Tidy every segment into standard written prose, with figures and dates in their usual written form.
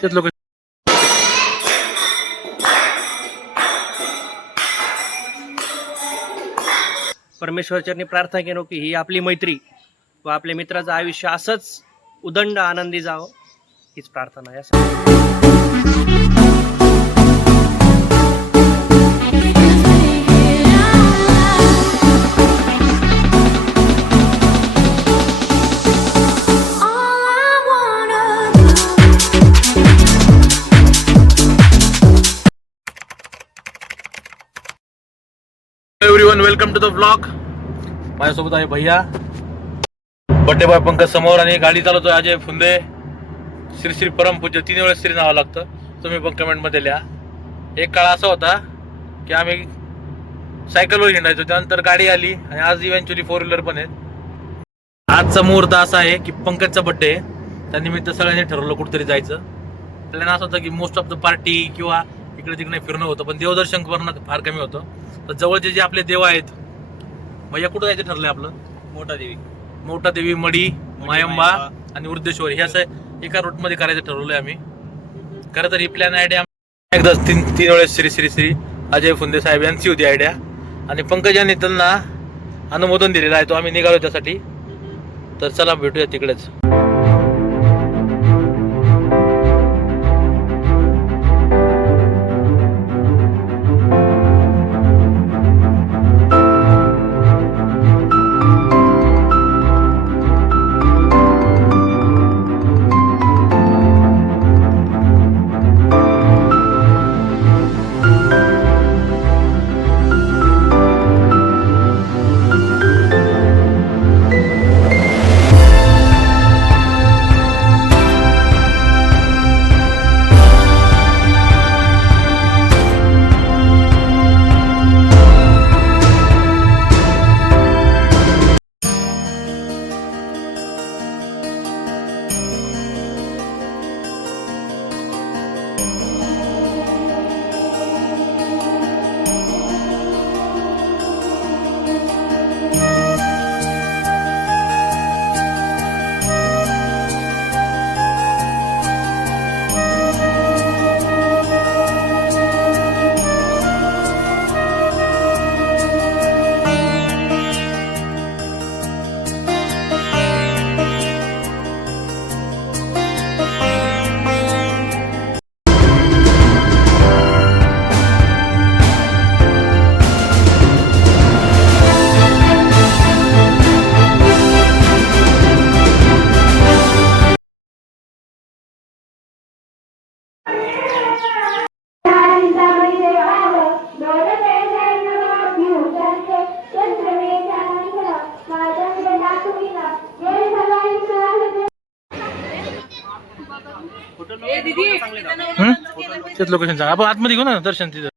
तेच लोक परमेश्वरचरणी प्रार्थना केलो की ही आपली मैत्री व आपल्या मित्राचं आयुष्य असंच उदंड आनंदी जावं हीच प्रार्थना आहे. Everyone, welcome to the blog. माझ्यासोबत आहे भैया, बड्डे बॉय पंकज समोर आणि गाडी चालवतोय अजय फुंदे. श्री श्री परमपूज्य 3 वेळेस श्री नाव लागतं, तुम्ही पण कमेंटमध्ये लिहा. एक काळ असा होता की आम्ही सायकलवर हिंडायचो, त्यानंतर गाडी आली आणि आज इव्हेंच्युअली 4 व्हीलर पण आहेत. आजचा मुहूर्त असा आहे की पंकजचा बड्डे आहे, त्यानिमित्त सगळ्यांनी ठरवलं कुठेतरी जायचं. प्लॅन असं होतं की मोस्ट ऑफ द पार्टी किंवा इकडे तिकडे फिरणं होतं, पण देवदर्शन करणं फार कमी होतं. तर जवळचे जे आपले देव आहेत, भैया कुठं जायचं ठरलंय आपलं? मोठा देवी, मडी, मायंबा आणि वृद्धेश्वर हे असं एका रूटमध्ये करायचं ठरवलंय आम्ही. खरं तर ही प्लॅन आयडिया एकदा 3 वेळेस श्री श्री श्री अजय फुंदे साहेब यांची होती आयडिया, आणि पंकज यांनी त्यांना अनुमोदन दिलेलं आहे. तो आम्ही निघालो त्यासाठी. तर चला भेटूया तिकडेच. तेच लोकेशन सांगा, आपण आतमध्ये घेऊ ना दर्शन तिथं.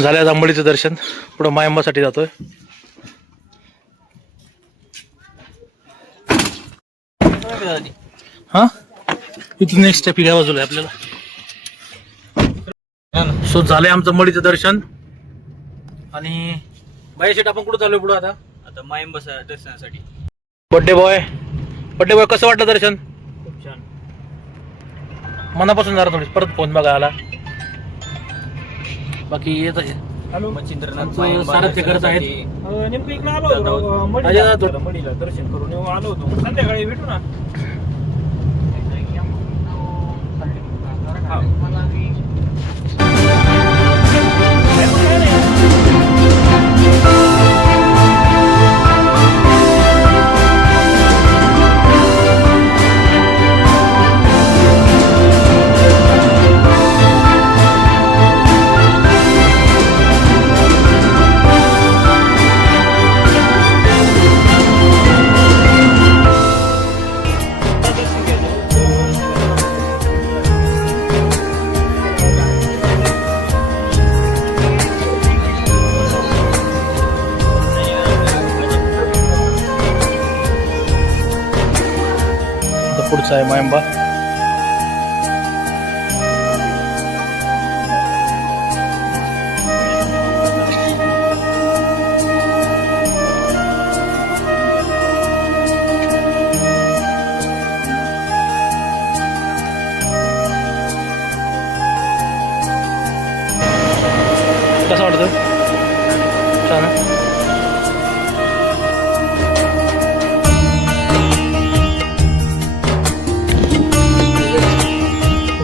झालं आज अंबोलीचं दर्शन. पुढं मायंबासाठी जातोय. हा, इथून नेक्स्ट स्टेप घ्या बाजूला आहे आपल्याला. सो झालंय आमचं अंबोलीचं दर्शन. आणि बाई शेट, आपण कुठं चाललोय पुढं आता? मायंबा दर्शनासाठी. बड्डे बॉय कसं वाटलं दर्शन? खूप छान. मनापासून जरा थोडी परत फोन बघा आला. बाकी येत आहे मच्छिंद्रनाथ सारथ्य करत आहेत. नेमकं इकडे आलो होतो मडीला दर्शन करून आलो होतो. संध्याकाळी भेटू ना. पुढचा आहे मायंबा. कसं वाटतं? छान आहे.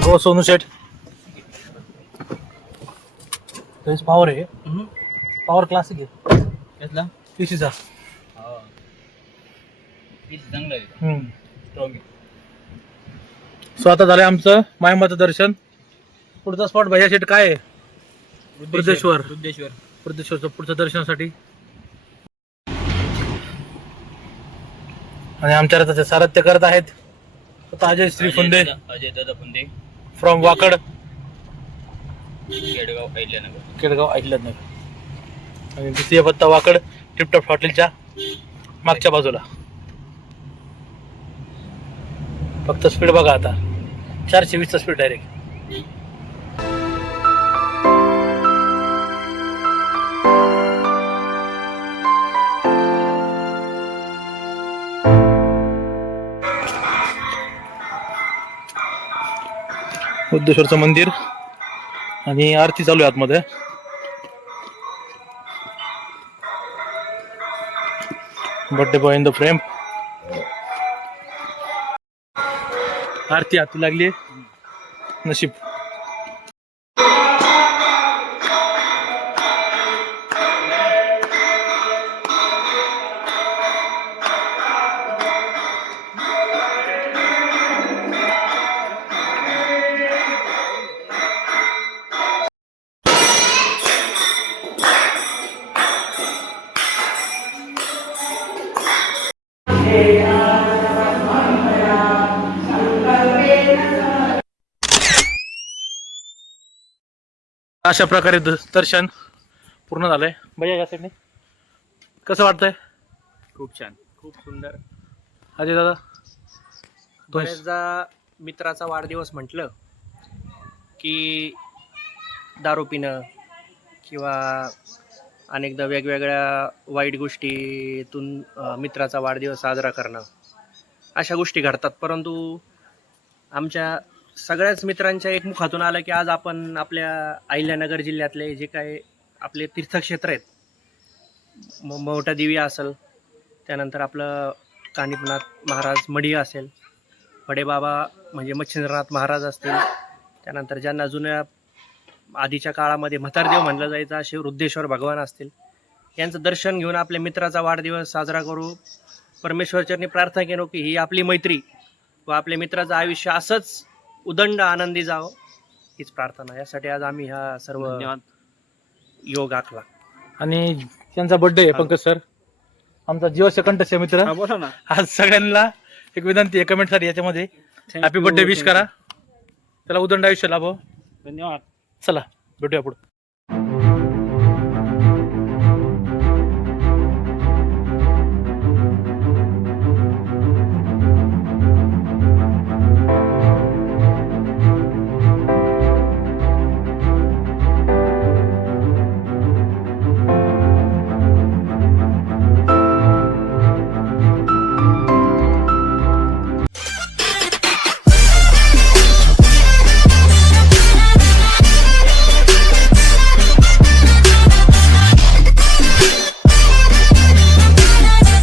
गो सोनू शेठ. पॉवर आहे, पॉवर क्लासिक आहे घेतला पीसीचा. चांगला आहे स्ट्रॉंग. सो आता झालंय आमचं मायमाचं दर्शन. पुढचा स्पॉट भैया शेठ काय आहे? वृद्धेश्वर. वृद्धेश्वरचं पुढच्या दर्शनासाठी. आणि आमच्या रथाचे सारथ्य करत आहेत आता अजय श्री फुंदे अजय दादा फुंदे फ्रॉम वाकड, केडगाव अहिल्यानगर. नगर. आणि द्वितीय पत्ता वाकड टिपटॉप हॉटेलच्या मागच्या बाजूला. फक्त स्पीड बघा आता, 420चा स्पीड डायरेक्ट. बुद्धेश्वरचं मंदिर आणि आरती चालू आहे आतमध्ये. Birthday boy in the frame. Aarti हाती लागली. नशीब. अशा प्रकारे दर्शन पूर्ण झालंय. भैया या साईडने कसं वाटतंय? खूप छान, खूप सुंदर. अजय दादा. बऱ्याचदा मित्राचा वाढदिवस म्हटलं की दारू पिणं किंवा अनेकदा वेगवेगळ्या वाईट गोष्टीतून मित्राचा वाढदिवस साजरा करणं अशा गोष्टी घडतात. परंतु आमच्या सगळ्याच मित्रांच्या एक मुखातून आलं की आज आपण आपल्या अहिल्यानगर जिल्ह्यातले जे काय आपले तीर्थक्षेत्र आहेत, मोठा देवी असेल, त्यानंतर आपलं कानिपनाथ महाराज मढी असेल, बडेबाबा म्हणजे मच्छिंद्रनाथ महाराज असतील, त्यानंतर ज्यांना जुन्या आधीच्या काळामध्ये म्हातारदेव म्हणलं जायचं असे वृद्धेश्वर भगवान असतील, यांचं दर्शन घेऊन आपल्या मित्राचा वाढदिवस साजरा करू. परमेश्वरचरणी प्रार्थना केलो की ही आपली मैत्री व आपल्या मित्राचं आयुष्य असंच उदंड आनंदी जावं, हीच प्रार्थना. यासाठी आज आम्ही हा सर्व योग आखला. आणि त्यांचा बर्थडे आहे पंकज सर, आमचा जीवाच्या कंठस्य मित्र. बोला ना. आज सगळ्यांना एक विनंती आहे कमेंटसाठी, याच्यामध्ये हॅपी बर्थडे विश करा, त्याला उदंड आयुष्य लाभो. धन्यवाद. चला भेटूया पुढे.